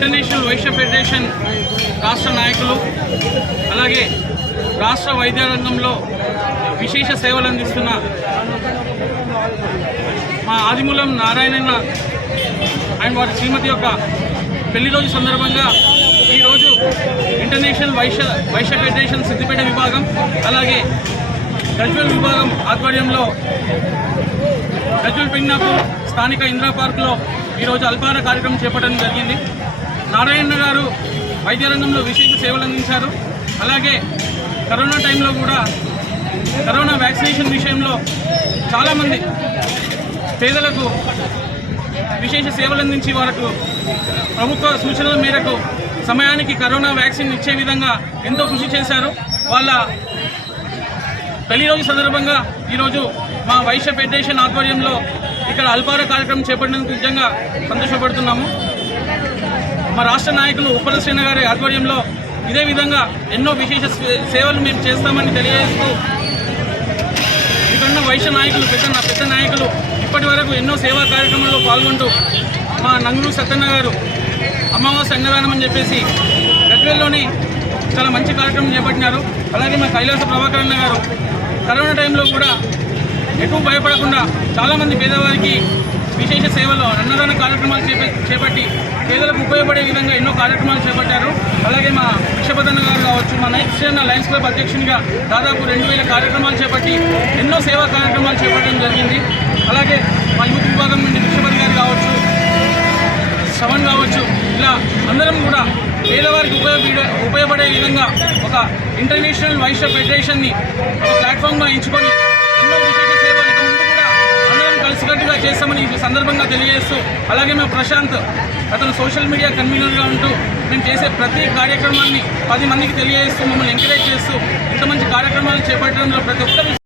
International Vysya federation రాష్ట్ర నాయకులు అలాగే రాష్ట్ర వైద్య రంగంలో విశేష సేవలు అందిస్తున్న మా ఆదిమూలం నారాయణన్న అండ్ వారి శ్రీమతి యొక్క పెళ్లి రోజు సందర్భంగా ఈరోజు ఇంటర్నేషనల్ వైశ్య ఫెడరేషన్ సిద్దిపేట విభాగం అలాగే గజ్వేల్ విభాగం ఆధ్వర్యంలో గజ్వేల్ పింగ్నాపూర్ స్థానిక ఇందిరా పార్కులో ఈరోజు అల్పాహార కార్యక్రమం చేపట్టడం జరిగింది. నారాయణ గారు వైద్య రంగంలో విశేష సేవలు అందించారు. అలాగే కరోనా టైంలో కూడా కరోనా వ్యాక్సినేషన్ విషయంలో చాలామంది పేదలకు విశేష సేవలు అందించి వారికి ప్రభుత్వ సూచనల మేరకు సమయానికి కరోనా వ్యాక్సిన్ ఇచ్చే విధంగా ఎంతో కృషి చేశారు. వాళ్ళ పెళ్లి రోజు సందర్భంగా ఈరోజు మా వైశ్య ఫెడరేషన్ ఆధ్వర్యంలో ఇక్కడ అల్పాహార కార్యక్రమం చేపట్టినందుకు నిజంగా సంతోషపడుతున్నాము. మా రాష్ట్ర నాయకులు ఉప్పల శ్రీన గారి ఆధ్వర్యంలో ఇదే విధంగా ఎన్నో విశేష సేవలు మేము చేస్తామని తెలియజేస్తూ ఇక్కడున్న వైశ్య నాయకులు పెద్ద నాయకులు ఇప్పటి వరకు ఎన్నో సేవా కార్యక్రమాల్లో పాల్గొంటూ మా నంగులు సత్యన్న గారు అమావాస్య అన్నదానం అని చెప్పేసి గజ్వేల్లోని చాలా మంచి కార్యక్రమం చేపట్టినారు. అలాగే మా కైలాస ప్రభాకర్ అన్న గారు కరోనా టైంలో కూడా ఎక్కువ భయపడకుండా చాలామంది పేదవారికి విశేష సేవలు అన్నదాన కార్యక్రమాలు చేపట్టి పేదలకు ఉపయోగపడే విధంగా ఎన్నో కార్యక్రమాలు చేపట్టారు. అలాగే మా విక్షపదన్న గారు కావచ్చు, మా నైట్స్టర్న్ లయన్స్ క్లబ్ అధ్యక్షునిగా దాదాపు 2000 కార్యక్రమాలు చేపట్టి ఎన్నో సేవా కార్యక్రమాలు చేపట్టడం జరిగింది. అలాగే మా యూత్ విభాగం నుండి విక్షపతి గారు కావచ్చు, శ్రవణ్ కావచ్చు, ఇలా అందరం కూడా పేదవారికి ఉపయోగపడే విధంగా ఒక ఇంటర్నేషనల్ వైశ్య ఫెడరేషన్ని ఒక ప్లాట్ఫామ్గా ఎంచుకొని ఎన్నో విశేష సేవలు ముందు కూడా అందరం కలిసికట్టుగా చేస్తామని ఈ సందర్భంగా తెలియజేస్తూ, అలాగే మేము ప్రశాంత్ అతను సోషల్ మీడియా కన్వీనర్గా ఉంటూ మేము చేసే ప్రతి కార్యక్రమాన్ని 10 మందికి తెలియజేస్తూ మమ్మల్ని ఎంకరేజ్ చేస్తూ ఇంత మంచి కార్యక్రమాలు చేపట్టడంలో ప్రతి ఒక్కరు